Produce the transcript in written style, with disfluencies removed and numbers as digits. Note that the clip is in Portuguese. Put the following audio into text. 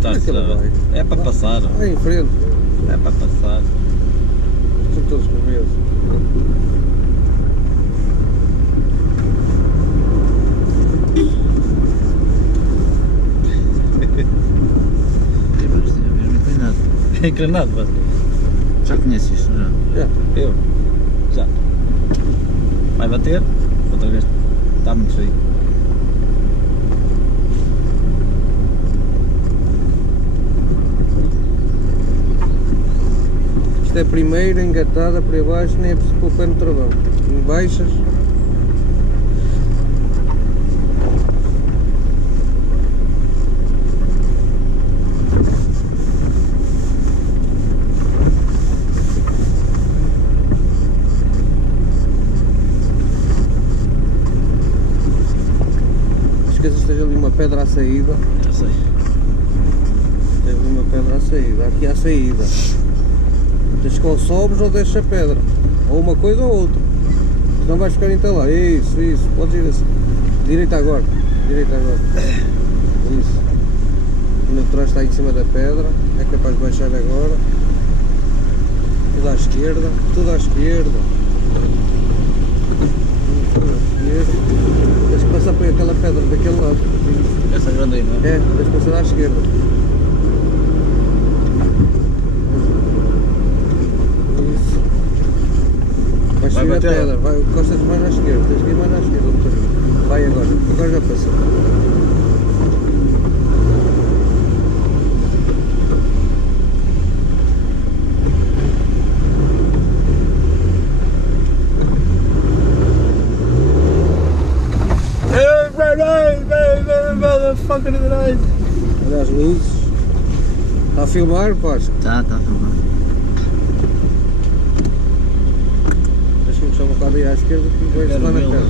encostar-se. É para passar. Vai em frente. É para passar. São todos com medo. Engrenado, mas... Já conheces isto, já? Já. Eu? Já. Vai bater? Outra vez. Está muito feio. Isto é primeiro, engatada por aí abaixo, nem é preciso pôr o pé no travão. Em baixas. Esteja ali uma pedra à saída. Já sei. Esteja ali uma pedra à saída. Aqui à saída. Tens que ou sobes ou deixas a pedra. Ou uma coisa ou outra. Senão vais ficar entalado. Isso. Podes ir assim. Direita agora. Isso. O neutral está em cima da pedra. É capaz de baixar agora. Tudo à esquerda. Tudo à esquerda. Tens que passar por aquela pedra daquele lado. Essa grande aí, não é? É, tens que passar à esquerda. Isso. Vais subir a pedra, encostas mais à esquerda, tens que ir mais à esquerda um bocadinho. Vai agora já passou. Motherfucker of the night. Olha as luzes. Está a filmar, Vasco? Está a filmar. Deixa-me puxar um bocado aí à esquerda que vai estar na pedra.